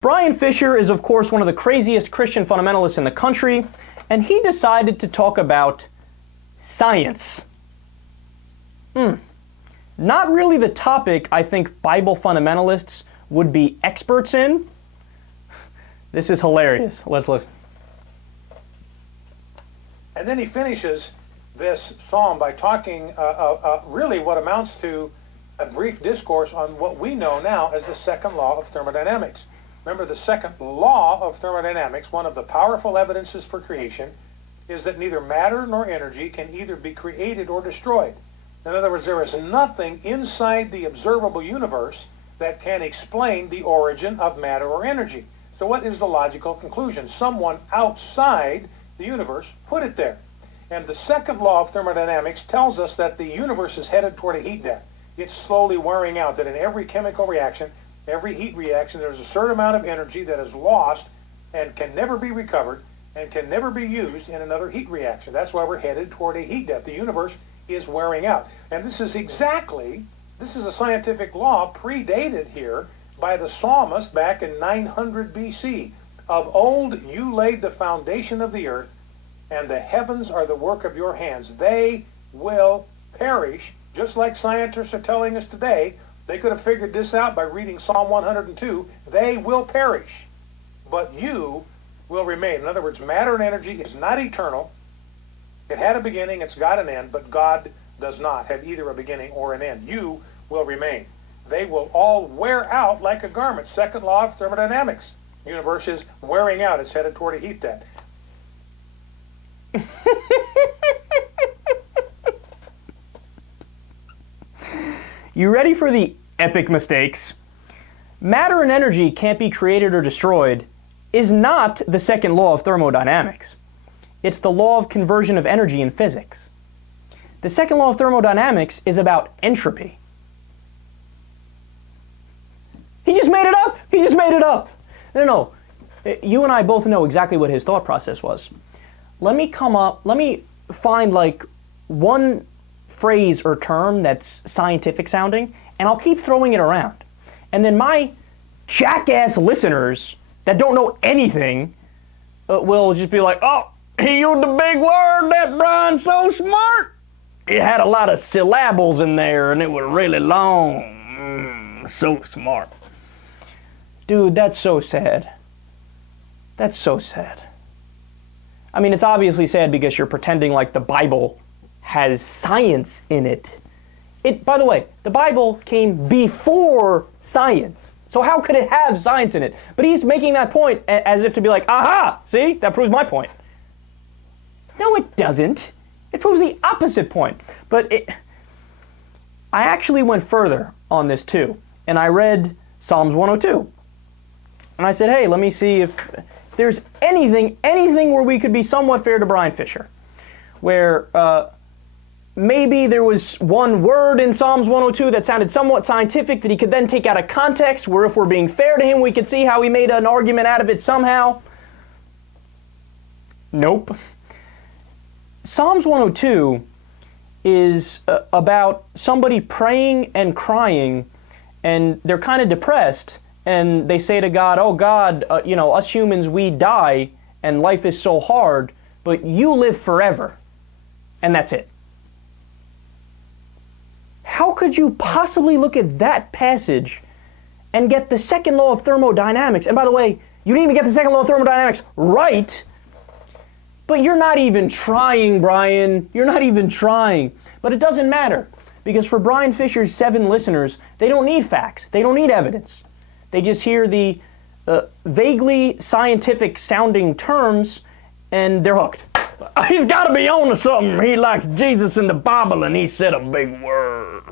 Bryan Fischer is, of course, one of the craziest Christian fundamentalists in the country, and he decided to talk about science. Not really the topic I think Bible fundamentalists would be experts in. This is hilarious. Let's listen. And then he finishes this psalm by talking really what amounts to a brief discourse on what we know now as the second law of thermodynamics. Remember, the second law of thermodynamics, one of the powerful evidences for creation, is that neither matter nor energy can either be created or destroyed. In other words, there is nothing inside the observable universe that can explain the origin of matter or energy. So what is the logical conclusion? Someone outside the universe put it there. And the second law of thermodynamics tells us that the universe is headed toward a heat death. It's slowly wearing out, that in every chemical reaction, every heat reaction, there's a certain amount of energy that is lost and can never be recovered and can never be used in another heat reaction. That's why we're headed toward a heat death. The universe is wearing out. And this is a scientific law predated here by the psalmist back in 900 BC. Of old you laid the foundation of the earth, and the heavens are the work of your hands. They will perish, just like scientists are telling us today. They could have figured this out by reading Psalm 102. They will perish, but you will remain. In other words, matter and energy is not eternal. It had a beginning, it's got an end, but God does not have either a beginning or an end. You will remain. They will all wear out like a garment. Second law of thermodynamics. The universe is wearing out. It's headed toward a heat death. You ready for the epic mistakes? Matter and energy can't be created or destroyed is not the second law of thermodynamics. It's the law of conversion of energy in physics. The second law of thermodynamics is about entropy. He just made it up! He just made it up! No. You and I both know exactly what his thought process was. Let me find like one phrase or term that's scientific sounding, and I'll keep throwing it around. And then my jackass listeners that don't know anything will just be like, oh, he used a big word, that Bryan's so smart. It had a lot of syllables in there and it was really long. So smart. Dude, that's so sad. That's so sad. I mean, it's obviously sad because you're pretending like the Bible has science in it. By the way, the Bible came before science. So how could it have science in it? But he's making that point as if to be like, aha, see, that proves my point. No, it doesn't. It proves the opposite point. But I actually went further on this too. And I read Psalms 102. And I said, hey, let me see if there's anything where we could be somewhat fair to Bryan Fischer. Where maybe there was one word in Psalms 102 that sounded somewhat scientific that he could then take out of context, where if we're being fair to him, we could see how he made an argument out of it somehow. Nope. Psalms 102 is about somebody praying and crying, and they're kind of depressed, and they say to God, oh God, us humans, we die, and life is so hard, but you live forever. And that's it. How could you possibly look at that passage and get the second law of thermodynamics? And by the way, you didn't even get the second law of thermodynamics right, but you're not even trying, Bryan. You're not even trying. But it doesn't matter, because for Bryan Fischer's 7 listeners, they don't need facts. They don't need evidence. They just hear the vaguely scientific sounding terms, and they're hooked. He's got to be on to something. He likes Jesus in the Bible, and he said a big word.